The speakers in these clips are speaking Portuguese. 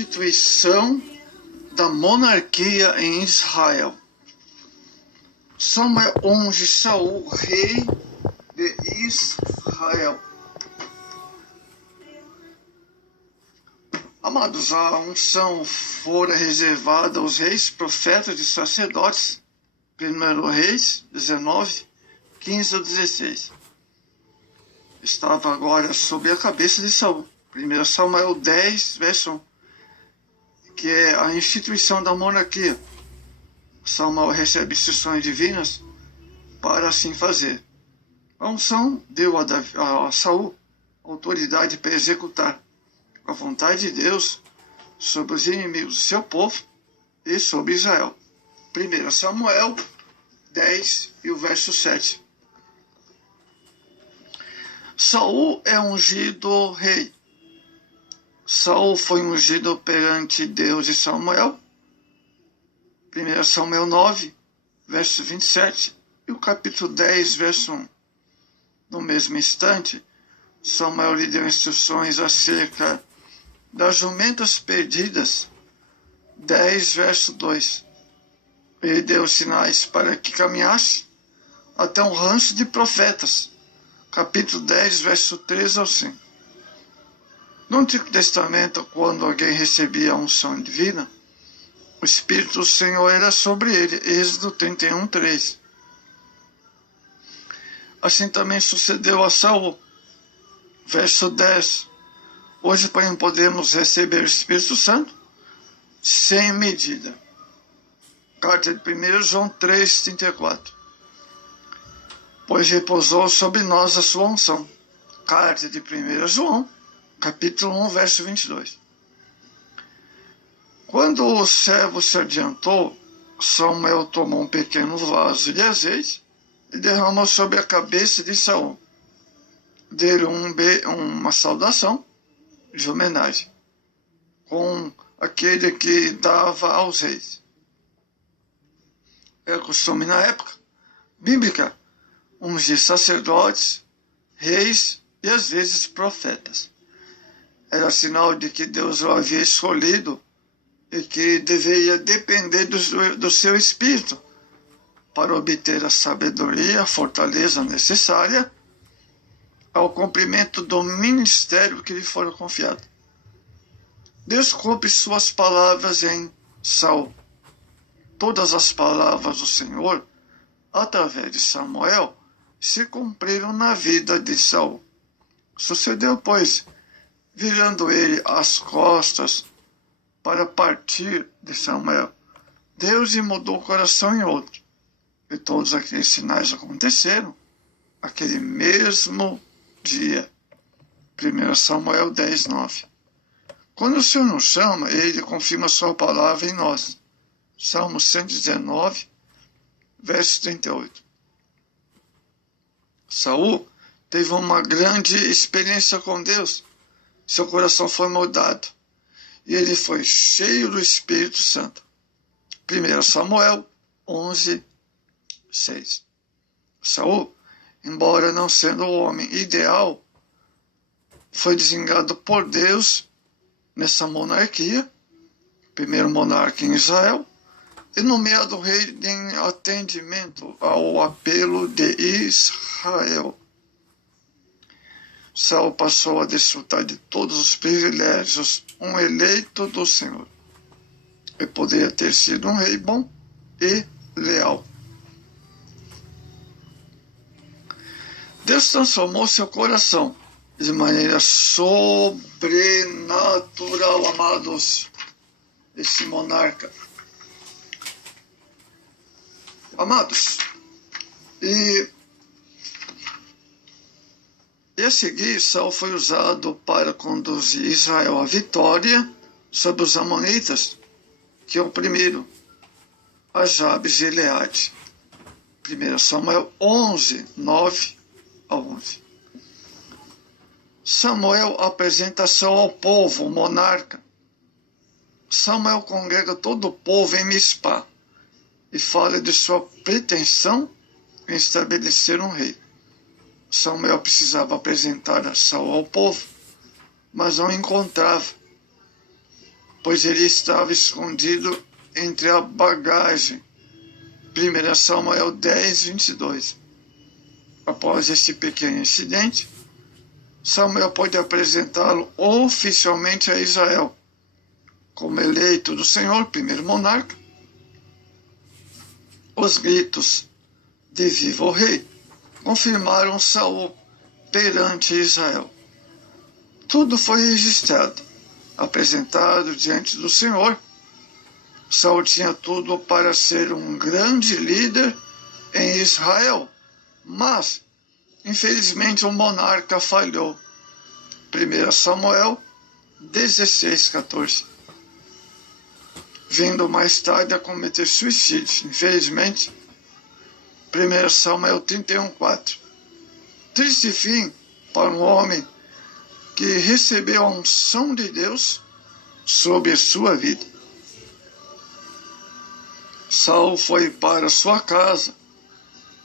instituição da monarquia em Israel. Samuel unge Saul, rei de Israel. Amados, a unção fora reservada aos reis, profetas e sacerdotes. 1 Reis 19, 15 a 16. Estava agora sobre a cabeça de Saul. 1 Samuel 10, verso 1, que é a instituição da monarquia. Samuel recebe instruções divinas para assim fazer. A unção deu a Saul autoridade para executar a vontade de Deus sobre os inimigos do seu povo e sobre Israel. 1 Samuel 10 e o verso 7. Saul é ungido rei. Saul foi ungido perante Deus e Samuel. 1 Samuel 9, verso 27 e o capítulo 10, verso 1. No mesmo instante, Samuel lhe deu instruções acerca das jumentas perdidas. 10, verso 2. Ele deu sinais para que caminhasse até um rancho de profetas. Capítulo 10, verso 3 ao 5. No Antigo Testamento, quando alguém recebia a unção divina, o Espírito do Senhor era sobre ele. Êxodo 31, 3. Assim também sucedeu a Saul. Verso 10. Hoje, porém, podemos receber o Espírito Santo sem medida. Carta de 1 João 3, 34. Pois repousou sobre nós a sua unção. Carta de 1 João, capítulo 1, verso 22. Quando o servo se adiantou, Samuel tomou um pequeno vaso de azeite e derramou sobre a cabeça de Saul. Deu uma saudação de homenagem, com aquele que dava aos reis. Era costume na época bíblica ungir sacerdotes, reis e às vezes profetas. Era sinal de que Deus o havia escolhido e que deveria depender do seu espírito para obter a sabedoria, a fortaleza necessária ao cumprimento do ministério que lhe fora confiado. Deus cumpre suas palavras em Saul. Todas as palavras do Senhor, através de Samuel, se cumpriram na vida de Saul. Sucedeu, pois, virando ele as costas para partir de Samuel, Deus lhe mudou o coração em outro. E todos aqueles sinais aconteceram aquele mesmo dia. 1 Samuel 10, 9. Quando o Senhor nos chama, Ele confirma a sua palavra em nós. Salmo 119, verso 38. Saul teve uma grande experiência com Deus. Seu coração foi moldado e ele foi cheio do Espírito Santo. 1 Samuel 11, 6. Saul, embora não sendo o homem ideal, foi designado por Deus nessa monarquia, primeiro monarca em Israel, e nomeado rei em atendimento ao apelo de Israel. Saul passou a desfrutar de todos os privilégios, um eleito do Senhor. Ele poderia ter sido um rei bom e leal. Deus transformou seu coração de maneira sobrenatural, amados, esse monarca. Amados, e a seguir, Saul foi usado para conduzir Israel à vitória sobre os amonitas que oprimiram a Jabes e Gileade. 1 Samuel 11, 9 a 11. Samuel apresentação ao povo, o monarca. Samuel congrega todo o povo em Mispá e fala de sua pretensão em estabelecer um rei. Samuel precisava apresentar a Saul ao povo, mas não encontrava. pois ele estava escondido entre a bagagem. 1 Samuel 10, 22. Após esse pequeno incidente, Samuel pôde apresentá-lo oficialmente a Israel, como eleito do Senhor, primeiro monarca. Os gritos de viva o rei confirmaram Saul perante Israel. Tudo foi registrado, apresentado diante do Senhor. Saul tinha tudo para ser um grande líder em Israel, mas, infelizmente, o monarca falhou. 1 Samuel 16, 14. Vindo mais tarde a cometer suicídio, infelizmente. 1 Samuel 31, 4. Triste fim para um homem que recebeu a unção de Deus sobre a sua vida. Saul foi para sua casa.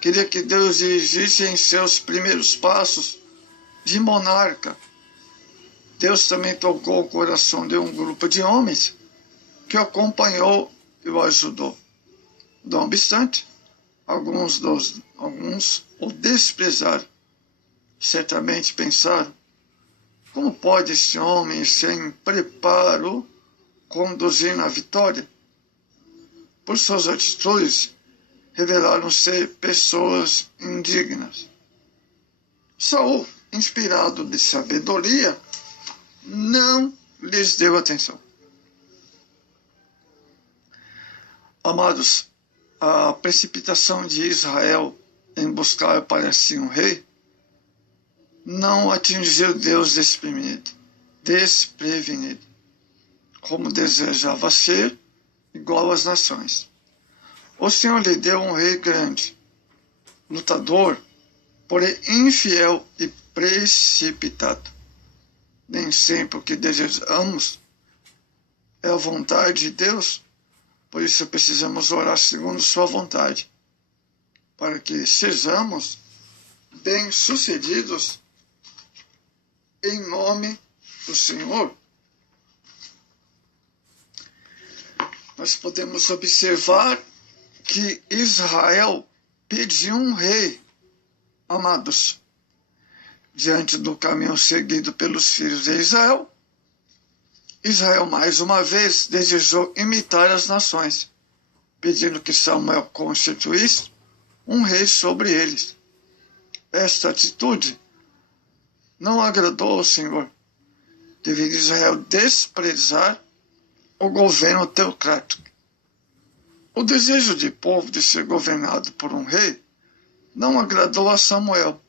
Queria que Deus dirigisse em seus primeiros passos de monarca. Deus também tocou o coração de um grupo de homens que o acompanhou e o ajudou. Não obstante, alguns o desprezaram. Certamente pensaram: como pode esse homem, sem preparo, conduzir na vitória? Por suas atitudes, revelaram ser pessoas indignas. Saul, inspirado de sabedoria, não lhes deu atenção. Amados, a precipitação de Israel em buscar para si um rei não atingiu Deus desprevenido, como desejava ser, igual às nações. O Senhor lhe deu um rei grande, lutador, porém infiel e precipitado. Nem sempre o que desejamos é a vontade de Deus, por isso precisamos orar segundo sua vontade, para que sejamos bem-sucedidos em nome do Senhor. Nós podemos observar que Israel pediu um rei, amados, diante do caminho seguido pelos filhos de Israel. Israel, mais uma vez, desejou imitar as nações, pedindo que Samuel constituísse um rei sobre eles. Esta atitude não agradou ao Senhor, devido a Israel desprezar o governo teocrático. O desejo de povo de ser governado por um rei não agradou a Samuel.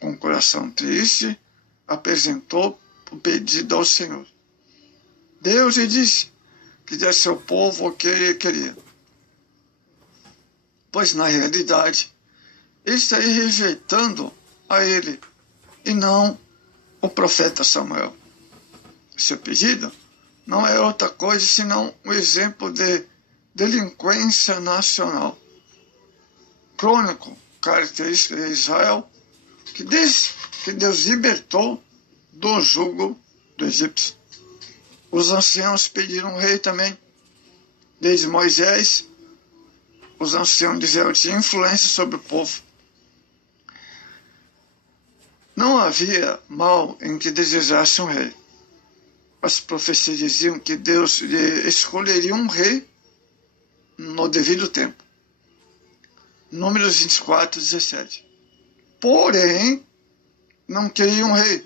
Com coração triste, apresentou o pedido ao Senhor. Deus lhe disse que desse ao povo o que ele queria, pois na realidade ele estaria rejeitando a ele e não o profeta Samuel. Seu pedido não é outra coisa senão um exemplo de delinquência nacional. Crônico, característica de Israel, que desde que Deus libertou do jugo do egípcio. Os anciãos pediram um rei também. Desde Moisés, os anciãos de Israel tinham influência sobre o povo. Não havia mal em que desejasse um rei. As profecias diziam que Deus escolheria um rei no devido tempo. Números 24, 17. Porém, não queria um rei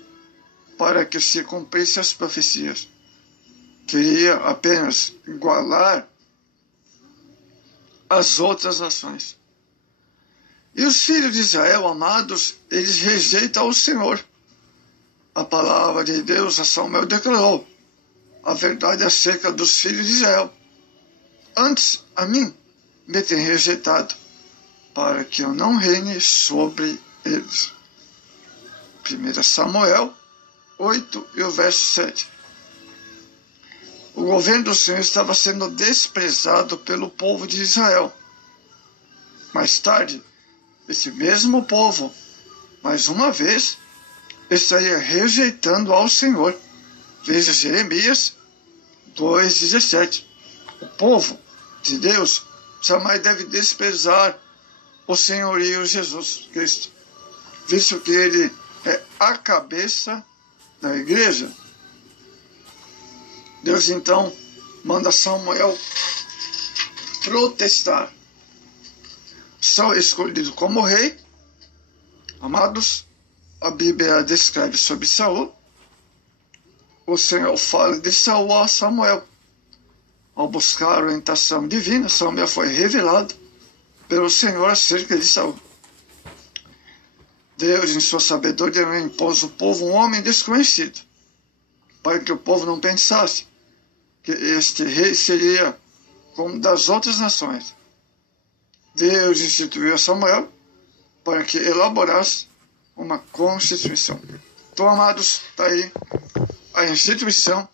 para que se cumprisse as profecias. Queria apenas igualar as outras nações. E os filhos de Israel, amados, eles rejeitam o Senhor. A palavra de Deus a Samuel declarou a verdade acerca dos filhos de Israel. Antes, a mim, me tem rejeitado, para que eu não reine sobre eles. 1 Samuel 8 e o verso 7. O governo do Senhor estava sendo desprezado pelo povo de Israel. Mais tarde, esse mesmo povo, mais uma vez, estaria rejeitando ao Senhor. Veja Jeremias 2,17. O povo de Deus jamais deve desprezar o senhorio Jesus Cristo, visto que ele é a cabeça da igreja. Deus então manda Samuel protestar. Saul é escolhido como rei. Amados, a Bíblia descreve sobre Saul. O Senhor fala de Saul a Samuel. Ao buscar a orientação divina, Samuel foi revelado pelo Senhor acerca de Saul. Deus, em sua sabedoria, impôs ao povo um homem desconhecido, para que o povo não pensasse que este rei seria como das outras nações. Deus instituiu Samuel para que elaborasse uma constituição. Então, amados, está aí a instituição